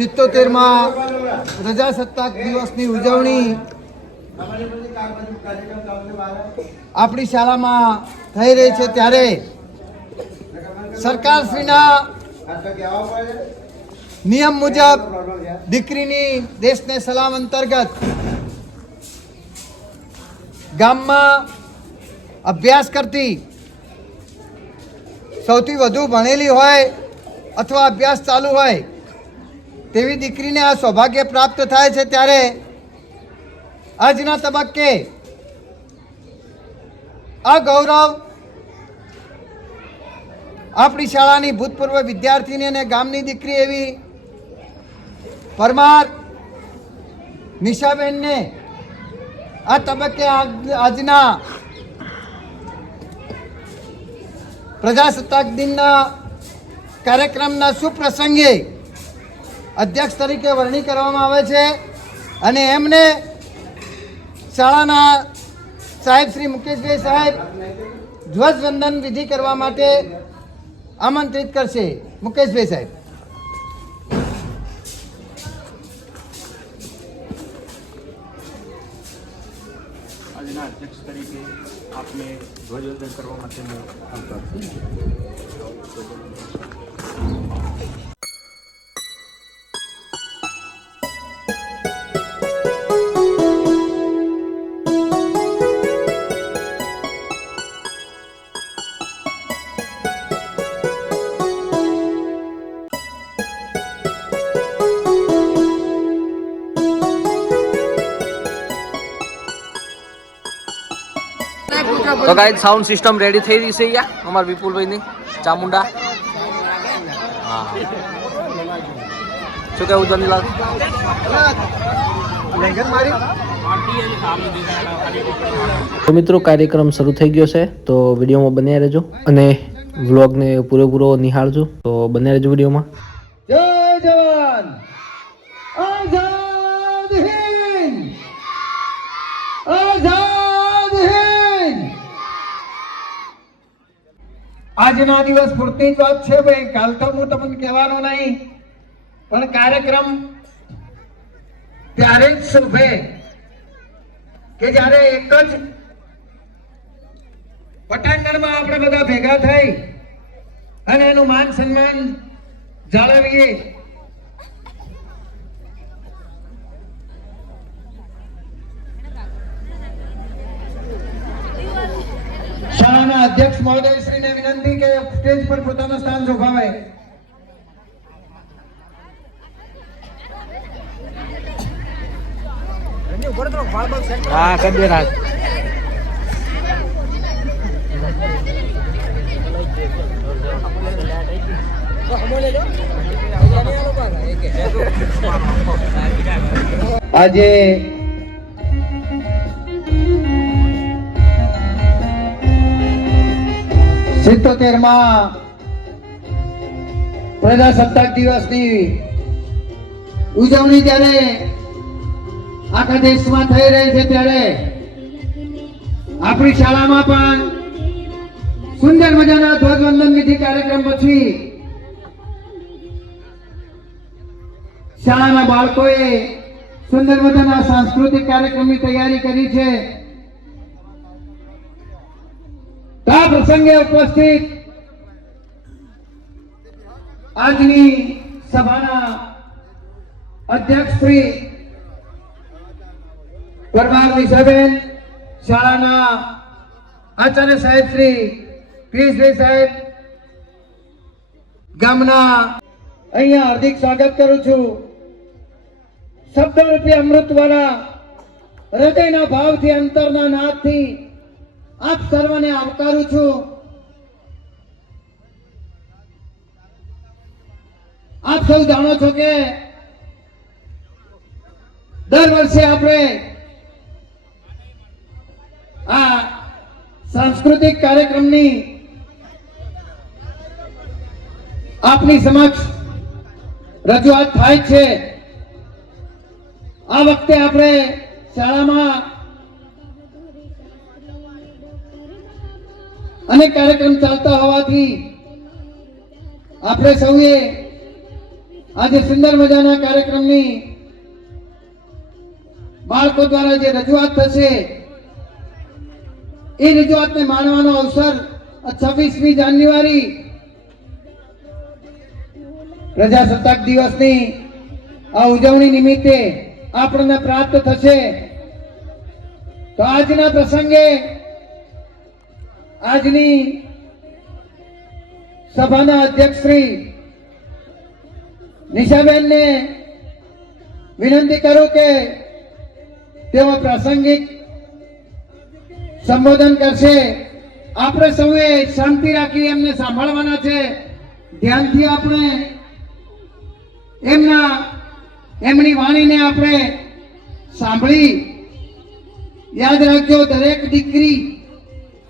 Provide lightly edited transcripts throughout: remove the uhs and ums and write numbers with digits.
77માં પ્રજાસત્તાક દિવસની ઉજવણી આપણી શાળામાં થઈ રહી છે ત્યારે સરકારશ્રીના નિયમ મુજબ દીકરીની દેશને સલામ અંતર્ગત ગામમાં અભ્યાસ કરતી સૌથી વધુ ભણેલી હોય અથવા અભ્યાસ ચાલુ હોય તેવી દીકરીને આ સૌભાગ્ય પ્રાપ્ત થાય છે ત્યારે આજના તબક્કે આ ગૌરવ આપણી શાળાની ભૂતપૂર્વ વિદ્યાર્થીની અને ગામની દીકરી એવી પરમાર નિશાબેનને આ તબક્કે આજના પ્રજાસત્તાક દિનના કાર્યક્રમના સુપ્રસંગે અધ્યક્ષ તરીકે વરણી કરવામાં આવે છે અને એમને શાળાના સાહેબ શ્રી મુકેશભાઈ સાહેબ ધ્વજવંદન વિધિ કરવા માટે આમંત્રિત કરશે. મુકેશભાઈ સાહેબ. આજના અધ્યક્ષ તરીકે આપને ધ્વજવંદન કરવા માટે તો ગાઈસ સાઉન્ડ સિસ્ટમ રેડી થઈ રહી છે અહીંયા અમાર વિપુલભાઈની ચામુંડા. હા શું કહેવું ધનીલાલ? તો મિત્રો કાર્યક્રમ શરૂ થઈ ગયો છે તો વિડીયોમાં બન્યા રહેજો અને વ્લોગને પૂરેપૂરો નિહાળજો. તો બન્યા રહેજો વિડીયોમાં. જય જવાન આઝાદ હિન્દ આઝાદ હિન્દ. આજના દિવસ પૂરતી જ વાત છે ભાઈ, કાલ તો હું તમને કહેવાનો નહીં, પણ કાર્યક્રમ ત્યારે જ શોભે કે જ્યારે એક જ પટાંગણમાં આપણે બધા ભેગા થઈ અને એનું માન સન્માન જાળવીએ. શાળાના અધ્યક્ષ મહોદયશ્રીને વિનંતી કે સ્ટેજ પર પોતાનું સ્થાન શોભાવે. હા કરી દે રાજ. આજે સિત્તોતેરમાં પ્રજાસત્તાક દિવસની ઉજવણી જ્યારે આખા દેશમાં થઈ રહી છે ત્યારે આપણી શાળામાં પણ સુંદર મજાના ધ્વજવંદન વિધિ કાર્યક્રમ પછી શાળાના બાળકોએ સુંદર મજાના સાંસ્કૃતિક કાર્યક્રમની તૈયારી કરી છે. આ પ્રસંગે ઉપસ્થિત આજની સભાના અધ્યક્ષ શ્રી પરમાર નિશાબેન, શાળાના આચાર્ય સાહેબ શ્રી પિયુષભાઈ સાહેબ, ગામના અહીંયા હાર્દિક સ્વાગત કરું છું. શબ્દરૂપી અમૃત વાળા હૃદયના ભાવથી અંતરના નાદથી આપ સર્વને આવકારું છું. આપ સૌ જાણો છો કે દર વર્ષે આપણે આ સાંસ્કૃતિક કાર્યક્રમની આપની સમક્ષ રજૂઆત થાય છે. આ વખતે આપણે શાળામાં અનેક કાર્યક્રમ ચાલતા હોવાથી આપણે સૌએ આજે સુંદર મજાના કાર્યક્રમની બાળકો દ્વારા જે રજૂઆત થશે એ રજૂઆતને માણવાનો અવસર 26મી જાન્યુઆરી પ્રજાસત્તાક દિવસની આ ઉજવણી નિમિત્તે આપણને પ્રાપ્ત થશે. તો આજના પ્રસંગે આજની સભાના અધ્યક્ષ શ્રી નિશાબેનને વિનંતી કરું કે તેઓ પ્રાસંગિક સંબોધન કરશે. આપણે સૌએ શાંતિ રાખી એમને સાંભળવાના છે. ધ્યાનથી આપણે એમની વાણીને આપણે સાંભળી યાદ રાખજો. દરેક દીકરી,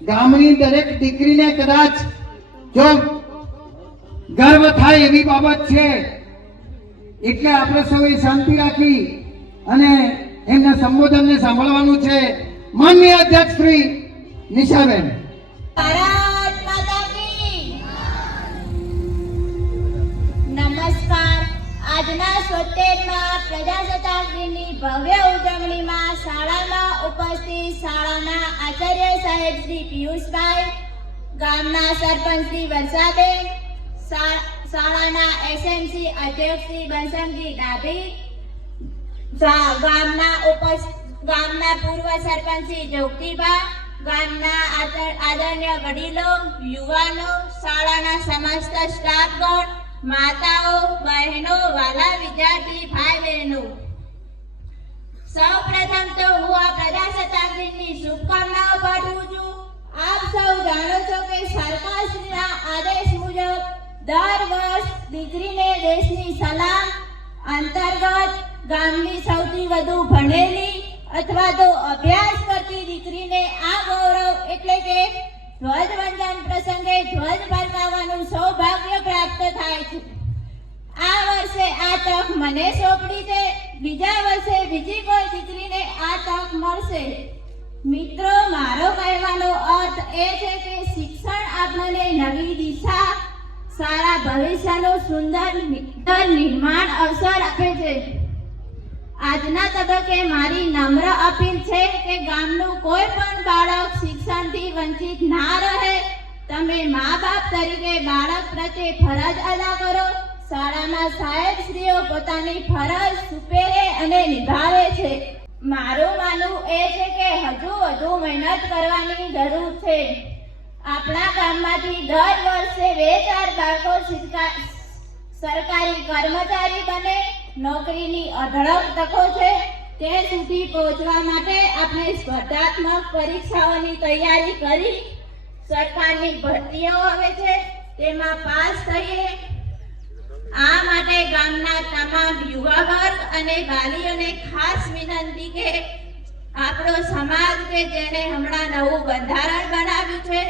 ગામની દરેક દીકરીને કદાચ જો ગર્વ થાય એવી બાબત છે. એટલે આપણે સૌએ શાંતિ રાખી અને એમના સંબોધનને સાંભળવાનું છે. માનનીય અધ્યક્ષ શ્રી નિશાબેન. ભારત માતા કી નમસ્કાર. આજના 70મા પ્રજાસત્તાક દિનની ભવ્ય ઉજવણીમાં શાળામાં ઉપસ્થિત શાળાના આચાર્ય સાહેબ શ્રી પિયુષભાઈ, ગામના સરપંચ શ્રી વર્ષાબેન, શાળાના એસએમસી અધ્યક્ષ શ્રી બંસમજી ડાભી, ગામના પૂર્વ સરપંચ શ્રી જોગતીબા, ગામના આદરણીય વડીલો, યુવાનો, શાળાના સમસ્ત સ્ટાફગણ, માતાઓ, બહેનો, વાલા વિદ્યાર્થી ભાઈ બહેનો, સૌપ્રથમ તો હું આ પ્રજાસત્તાક દિનની શુભકામનાઓ પાઠવું છું. આપ સૌ જાણો છો કે સરકારશ્રીના આદેશ મુજબ દર વર્ષ દીકરીને દેશની સલામ અંતર્ગત ગામની સૌથી વધુ ભણેલી અથવા તો અભ્યાસ કરતી દીકરીને આ ગૌરવ એટલે કે ધ્વજવંદન પ્રસંગે ધ્વજ ફરકાવવાનું સૌભાગ્ય પ્રાપ્ત થાય છે. આ વર્ષે આ તક મને સોંપડી છે. બીજા વર્ષે બીજી કોઈ દીકરીને આ તક મળશે. મિત્રો, મારો કહેવાનો અર્થ એ છે કે શિક્ષણ આપણને નવી દિશા, સારા ભવિષ્યનું સુંદર નિર્માણ અવસર આપે છે. આજના તબક્કે મારી નમ્ર અપીલ છે કે ગામનું કોઈ પણ બાળક શિક્ષણથી વંચિત ના રહે. તમે મા બાપ તરીકે બાળક પ્રત્યે ફરજ અદા કરો. શાળામાં સાહેબશ્રીઓ પોતાની ફરજ સુપેરે અને નિભાવે છે. મારું માનવું એ છે કે હજુ વધુ મહેનત કરવાની જરૂર છે. આપણા ગામમાંથી દર વર્ષે 2-4 બાળકો સરકારી કર્મચારી બને. નોકરીની અઢળક તકો છે. તે સુધી પહોંચવા માટે આપણે સ્પર્ધાત્મક પરીક્ષાઓની તૈયારી કરી સરકારની ભરતીઓ આવે છે તેમાં પાસ થઈએ. આ માટે ગામના તમામ યુવા વર્ગ અને વાલીઓને ખાસ વિનંતી કે આપણો સમાજ કે જેને હમણાં નવું બંધારણ બનાવ્યું છે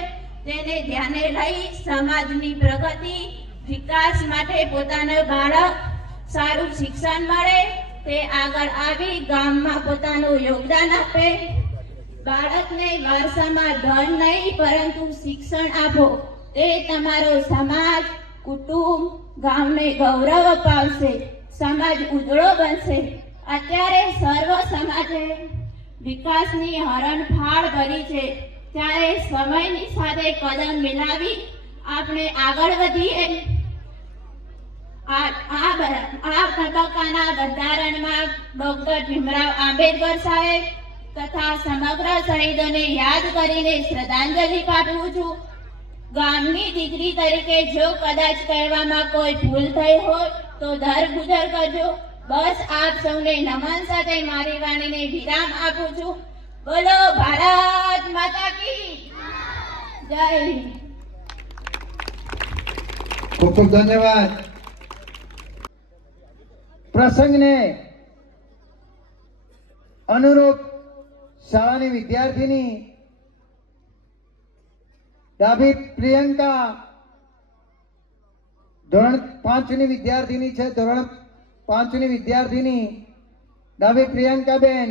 તેને ધ્યાને લઈ સમાજની પ્રગતિ, વિકાસ માટે પોતાનું બાળક સારું શિક્ષણ મળે તે આગળ આવી ગામમાં પોતાનું યોગદાન આપે. બાળકને વારસામાં ધન નહીં પરંતુ શિક્ષણ આપો. તે તમારો સમાજ, કુટુંબ, ગામને ગૌરવ અપાવશે. સમાજ ઉજળો બનશે. અત્યારે સર્વ સમાજે વિકાસની હરણફાળ ભરી છે ત્યારે સમયની સાથે કદમ મિલાવી આપણે આગળ વધીએ. આ તબક્કાના બંધારણમાં ડોક્ટર ભીમરાવ આંબેડકર સાહેબ તથા સમગ્ર શહીદોને યાદ કરીને શ્રદ્ધાંજલિ પાઠવું છું. ગામની દીકરી તરીકે જો કદાચ કહેવામાં કોઈ ભૂલ થઈ હોય તો દરગુજર કરજો. બસ આપ સૌને નમન સાથે મારી વાણીને વિરામ આપું છું. બોલો ભારત માતા કી જય. ખૂબ ખૂબ ધન્યવાદ. પ્રસંગને અનુરૂપ શાળાની વિદ્યાર્થીની ડાભી પ્રિયંકા ધોરણ 5 ની વિદ્યાર્થીની છે. ધોરણ 5 ની વિદ્યાર્થીની ડાભી પ્રિયંકાબેન